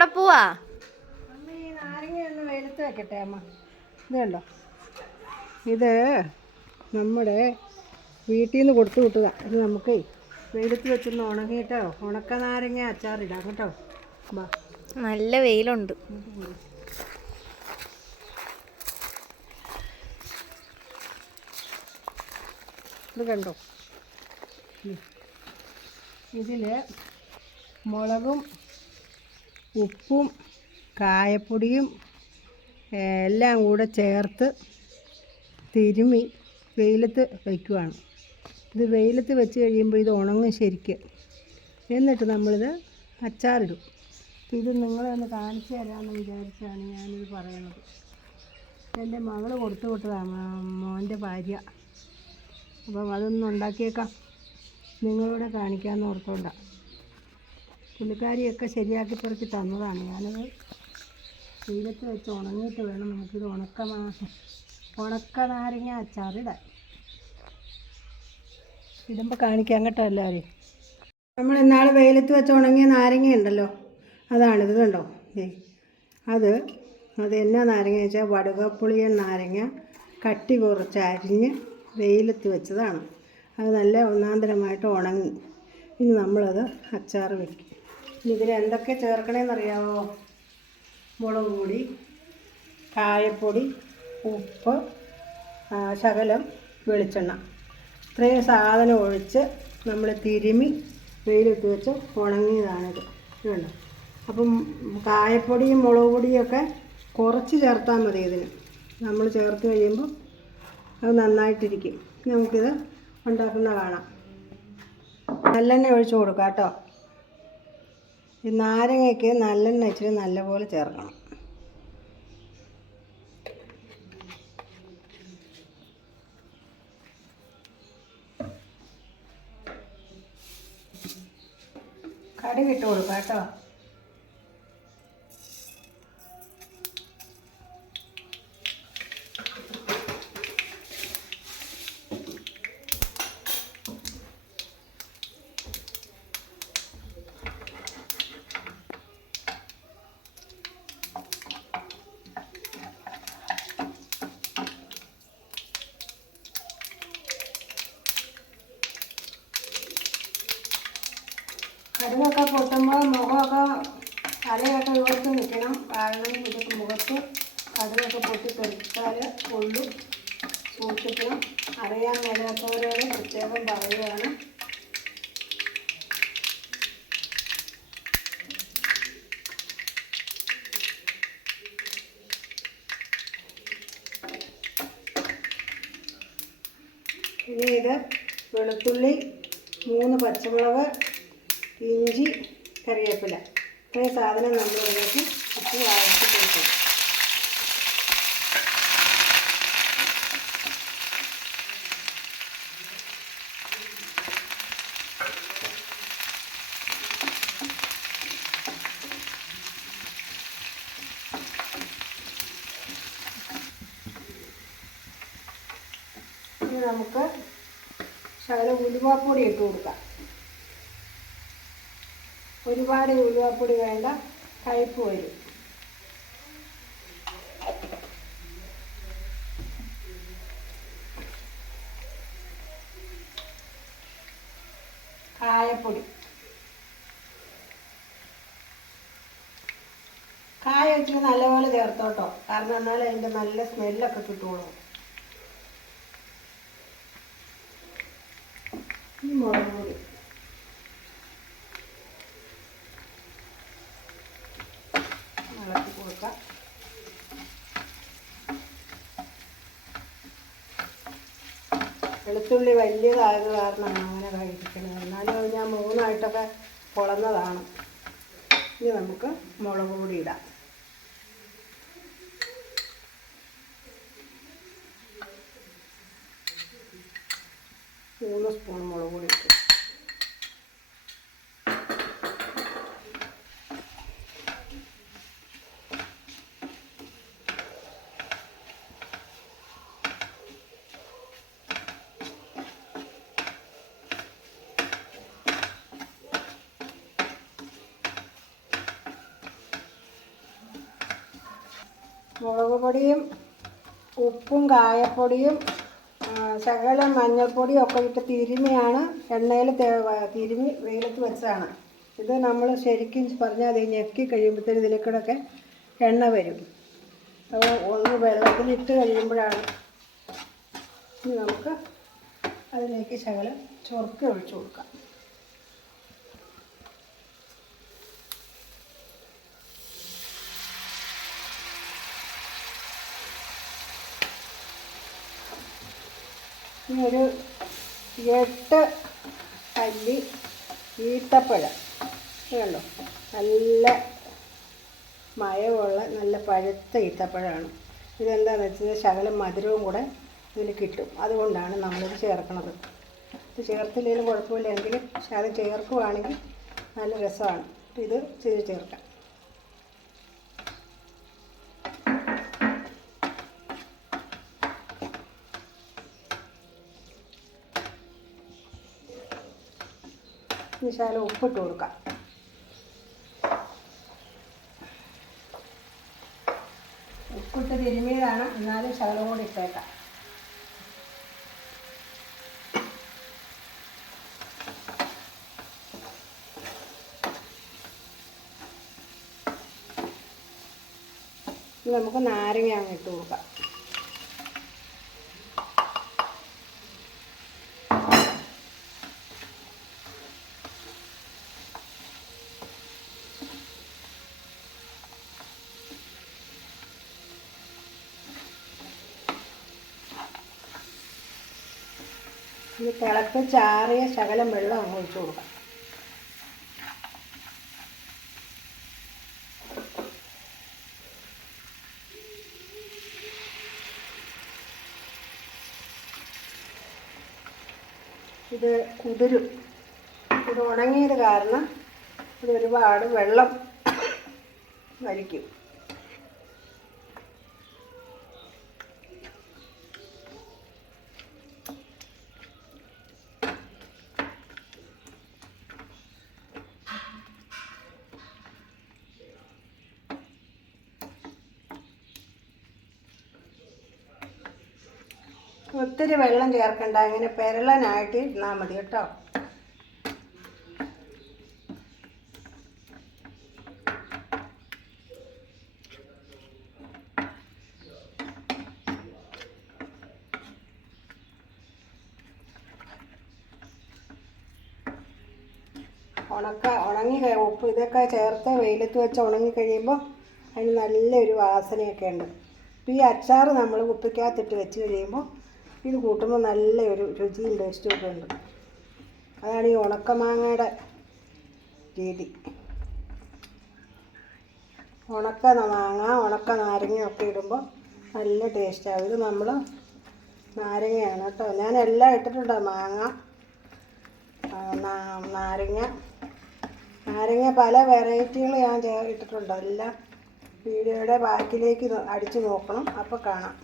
എവിടെ പോവാ? വെക്കട്ടെ അമ്മ. ഇത് നമ്മുടെ വീട്ടിൽ നിന്ന് കൊടുത്തു വിട്ടതാ. ഇത് നമുക്ക് വെയിലത്ത് വെച്ചൊന്ന് ഉണങ്ങിയിട്ടോ ഉണക്ക നാരങ്ങ അച്ചാറിടാം കേട്ടോ. നല്ല വെയിലുണ്ട്. ഇത് കണ്ടോ? ഇതിൽ മുളകും ഉപ്പും കായപ്പൊടിയും എല്ലാം കൂടെ ചേർത്ത് തിരുമി വെയിലത്ത് വയ്ക്കുവാണ്. ഇത് വെയിലത്ത് വെച്ച് കഴിയുമ്പോൾ ഇത് ഉണങ്ങും ശരിക്ക്. എന്നിട്ട് നമ്മളിത് അച്ചാറിടും. ഇത് നിങ്ങളെ ഒന്ന് കാണിച്ചു തരാമെന്ന് വിചാരിച്ചാണ് ഞാനിത് പറയുന്നത്. എന്റെ മകൾ കൊടുത്തു വിട്ടതാണ് മോന്റെ ഭാര്യ. അപ്പം അതൊന്നുണ്ടാക്കിയേക്കാം നിങ്ങളോടെ കാണിക്കാമെന്ന് ഓർത്തോണ്ടാ. പുള്ളിക്കാരിയൊക്കെ ശരിയാക്കി പെറുക്കി തന്നതാണ്. ഞാനത് വെയിലത്ത് വെച്ച് ഉണങ്ങിയിട്ട് വേണം നമുക്കിത് ഉണക്ക ഉണക്ക നാരങ്ങ അച്ചാറിടാൻ. ഇടുമ്പോൾ കാണിക്കാൻ കേട്ടോ എല്ലാവരും നമ്മൾ ഇന്നാൾ വെയിലത്ത് വെച്ച് ഉണങ്ങിയ നാരങ്ങ ഉണ്ടല്ലോ അതാണിത് കണ്ടോ? ഏ അത് അത് എന്നാ നാരങ്ങ വെച്ചാൽ വടുകപ്പുളിയൻ നാരങ്ങ കട്ടി കുറച്ച് അരിഞ്ഞ് വെയിലത്ത് വെച്ചതാണ്. അത് നല്ല ഒന്നാന്തരമായിട്ട് ഉണങ്ങി. ഇനി നമ്മളത് അച്ചാർ വെക്കും. ഇനി ഇതിൽ എന്തൊക്കെ ചേർക്കണമെന്നറിയാമോ മുളക് പൊടി കായപ്പൊടി ഉപ്പ് ശകലം വെളിച്ചെണ്ണ. ഇത്രയും സാധനം ഒഴിച്ച് നമ്മൾ തിരുമി വെയിലിട്ട് വെച്ച് ഉണങ്ങിയതാണിത്. ഇതുണ്ട് അപ്പം കായപ്പൊടിയും മുളക് പൊടിയൊക്കെ കുറച്ച് ചേർത്താൽ മതി ഇതിന്. നമ്മൾ ചേർത്ത് കഴിയുമ്പോൾ അത് നന്നായിട്ടിരിക്കും. നമുക്കിത് ഉണ്ടാക്കുന്ന കാണാം. നല്ലെണ്ണ ഒഴിച്ചു കൊടുക്കാം കേട്ടോ. ഈ നാരങ്ങയ്ക്ക് നല്ലെണ്ണ ഇച്ചിരി നല്ലപോലെ ചേർക്കണം. കടി ഇട്ട് കൊടുക്കാം കേട്ടോ. കടുകൊക്കെ പൊട്ടുമ്പോൾ മുഖമൊക്കെ തലയൊക്കെ ഉയർത്തി നിൽക്കണം. കാരണം ഇതൊക്കെ മുഖത്ത് കടുകൊക്കെ പൊട്ടി തെറിച്ചാൽ ഉള്ളു സൂക്ഷിക്കണം. അറിയാൻ മേലാത്തവരോട് പ്രത്യേകം പറയുകയാണ് ഇനി ഇത് വെളുത്തുള്ളി മൂന്ന് പച്ചമുളക് ഇഞ്ചി കറിവേപ്പില. ഇത്രയും സാധനം നമ്മൾ ഇതിലേക്ക് ഇട്ട് വാഴച്ച് കൊടുക്കും നമുക്ക് ശകലം ഉലുവാപ്പൊടി ഇട്ട് കൊടുക്കാം. ഒരുപാട് ഉലുവപ്പൊടി വേണ്ട കയ്പ്പ് വരും. കായപ്പൊടി. കായ വെച്ചിട്ട് നല്ലപോലെ ചേർത്തോട്ടോ. കാരണം എന്നാൽ അതിന്റെ നല്ല സ്മെല്ലൊക്കെ കിട്ടുള്ളൂ മുളക് പൊടി ഇളക്കി കൊടുക്കാം വെളുത്തുള്ളി വലിയതായത് കാരണമാണ് അങ്ങനെ കഴിക്കുന്നത്. എന്നാലും അത് ഞാൻ മൂന്നായിട്ടൊക്കെ പൊളന്നതാണ്. ഇനി നമുക്ക് മുളക് പൊടി ഇടാം. മൂന്ന് സ്പൂൺ മുളക് പൊടി ഇട്ടു. മുളക് പൊടിയും ഉപ്പും കായപ്പൊടിയും ശകല മഞ്ഞൾപ്പൊടിയും ഒക്കെ ഇട്ട് തിരുമിയാണ് എണ്ണയിൽ തിരുമി വെയിലത്ത് വെച്ചതാണ്. ഇത് നമ്മൾ ശരിക്കും പറഞ്ഞാൽ അത് ഞെക്കി കഴിയുമ്പോഴത്തേന് ഇതിലേക്കൂടെയൊക്കെ എണ്ണ വരും. അപ്പോൾ ഒന്ന് വെള്ളത്തിലിട്ട് കഴിയുമ്പോഴാണ് നമുക്ക് അതിലേക്ക് ശകലം ചൊറുക്കി ഒഴിച്ചു കൊടുക്കാം. ഒരു എട്ട് അല്ലി ഈത്തപ്പഴം. ഇത് കണ്ടോ? നല്ല മയമുള്ള നല്ല പഴുത്ത ഈത്തപ്പഴമാണ്. ഇതെന്താണെന്ന് വെച്ചാൽ ശകലം മധുരവും കൂടെ ഇതിൽ കിട്ടും. അതുകൊണ്ടാണ് നമ്മളിത് ചേർക്കുന്നത് ഇത് ചേർത്തില്ലെങ്കിലും കുഴപ്പമില്ല. എങ്കിലും ശകലം ചേർക്കുവാണെങ്കിൽ നല്ല രസമാണ്. ഇത് ചെയ്ത് ചേർക്കാം. ഇനി ശകലം ഉപ്പിട്ട് കൊടുക്കാം. ഉപ്പിട്ട് തിരുമിയതാണ് എന്നാലും ശകലം കൂടി ഇട്ടേക്കാം. നമുക്ക് നാരങ്ങ അങ്ങ് ഇട്ട് കൊടുക്കാം. ഇത് തിളപ്പിച്ചാറിയ ശകലം വെള്ളം അങ്ങ് ഒഴിച്ചു കൊടുക്കാം. ഇത് കുതിരും. ഇത് ഉണങ്ങിയത് കാരണം ഇത് ഒരുപാട് വെള്ളം വലിക്കും ഒത്തിരി വെള്ളം ചേർക്കണ്ട. ഇങ്ങനെ പെരളനായിട്ട് ഇരുന്നാൽ മതി കേട്ടോ. ഉണക്ക ഉണങ്ങി ഉപ്പ് ഇതൊക്കെ ചേർത്ത് വെയിലത്ത് വെച്ച് ഉണങ്ങി കഴിയുമ്പോൾ അതിന് നല്ലൊരു വാസനയൊക്കെ ഉണ്ട്. അപ്പോൾ ഈ അച്ചാർ നമ്മൾ കുപ്പിക്കകത്തിട്ട് വെച്ച് കഴിയുമ്പോൾ ഇത് കൂട്ടുമ്പോൾ നല്ലൊരു രുചിയും ടേസ്റ്റും ഒക്കെ ഉണ്ട്. അതാണ് ഈ ഉണക്കമാങ്ങയുടെ രീതി. ഉണക്ക മാങ്ങ ഉണക്ക നാരങ്ങ ഒക്കെ ഇടുമ്പോൾ നല്ല ടേസ്റ്റാണ് ഇത് നമ്മൾ നാരങ്ങയാണ് കേട്ടോ. ഞാൻ എല്ലാം ഇട്ടിട്ടുണ്ട്. മാങ്ങ നാരങ്ങ. നാരങ്ങ പല വെറൈറ്റികൾ ഞാൻ ഇട്ടിട്ടുണ്ട്. എല്ലാം വീഡിയോയുടെ ബാക്കിലേക്ക് അടിച്ചു നോക്കണം. അപ്പോൾ കാണാം.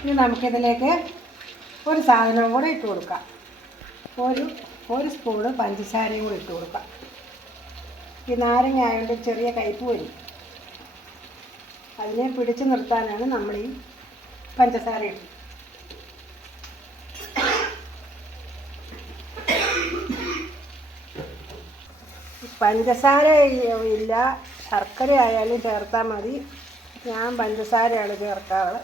ഇനി നമുക്കിതിലേക്ക് ഒരു സാധനവും കൂടെ ഇട്ട് കൊടുക്കാം. ഒരു ഒരു സ്പൂണ് പഞ്ചസാരയും കൂടി ഇട്ട് കൊടുക്കാം. ഈ നാരങ്ങ ആയതുകൊണ്ട് ചെറിയ കയ്പ്പ് വരും. അതിനെ പിടിച്ചു നിർത്താനാണ് നമ്മൾ ഈ പഞ്ചസാര ഇട്ടത് പഞ്ചസാര ഇല്ല ശർക്കര ആയാലും ചേർത്താൽ മതി. ഞാൻ പഞ്ചസാരയാണ് ചേർക്കാറ്.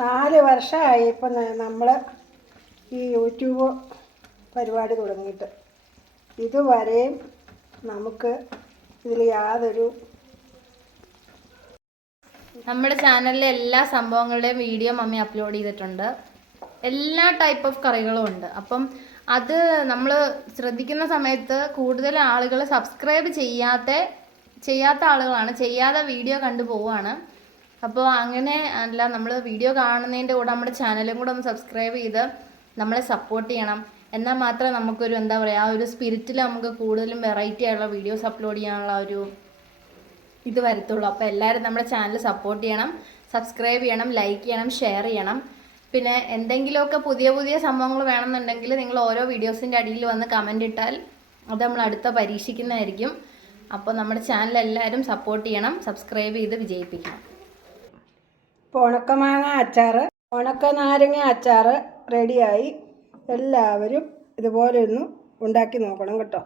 നാല് വർഷമായി ഇപ്പം നമ്മൾ ഈ യൂട്യൂബ് പരിപാടി തുടങ്ങിയിട്ട്. ഇതുവരെയും നമുക്ക് ഇതിൽ യാതൊരു നമ്മുടെ ചാനലിലെ എല്ലാ സംഭവങ്ങളുടെയും വീഡിയോ മമ്മി അപ്ലോഡ് ചെയ്തിട്ടുണ്ട്. എല്ലാ ടൈപ്പ് ഓഫ് കറികളും ഉണ്ട്. അപ്പം അത് നമ്മൾ ശ്രദ്ധിക്കുന്ന സമയത്ത് കൂടുതൽ ആളുകൾ സബ്സ്ക്രൈബ് ചെയ്യാത്ത ചെയ്യാത്ത ആളുകളാണ്. ചെയ്യാതെ വീഡിയോ കണ്ടു പോവാണ് അപ്പോൾ അങ്ങനെ അല്ല നമ്മൾ വീഡിയോ കാണുന്നതിന്റെ കൂടെ നമ്മുടെ ചാനലും കൂടെ ഒന്ന് സബ്സ്ക്രൈബ് ചെയ്ത് നമ്മളെ സപ്പോർട്ട് ചെയ്യണം. എന്നാൽ മാത്രമേ നമുക്കൊരു എന്താ പറയുക ആ ഒരു സ്പിരിറ്റിൽ നമുക്ക് കൂടുതലും വെറൈറ്റി ആയുള്ള വീഡിയോസ് അപ്ലോഡ് ചെയ്യാനുള്ള ഒരു ഇത് വരത്തുള്ളൂ. അപ്പോൾ എല്ലാവരും നമ്മുടെ ചാനൽ സപ്പോർട്ട് ചെയ്യണം സബ്സ്ക്രൈബ് ചെയ്യണം ലൈക്ക് ചെയ്യണം ഷെയർ ചെയ്യണം. പിന്നെ എന്തെങ്കിലുമൊക്കെ പുതിയ പുതിയ സംഭവങ്ങൾ വേണമെന്നുണ്ടെങ്കിൽ നിങ്ങൾ ഓരോ വീഡിയോസിന്റെ അടിയിൽ വന്ന് കമന്റ് ഇട്ടാൽ അത് നമ്മൾ അടുത്ത പരീക്ഷിക്കുന്നതായിരിക്കും. അപ്പോൾ നമ്മുടെ ചാനൽ എല്ലാവരും സപ്പോർട്ട് ചെയ്യണം സബ്സ്ക്രൈബ് ചെയ്ത് വിജയിപ്പിക്കണം. ഇപ്പോൾ ഉണക്കമാങ്ങ അച്ചാർ ഉണക്ക നാരങ്ങ അച്ചാർ റെഡിയായി എല്ലാവരും ഇതുപോലെ ഒന്ന് ഉണ്ടാക്കി നോക്കണം കേട്ടോ.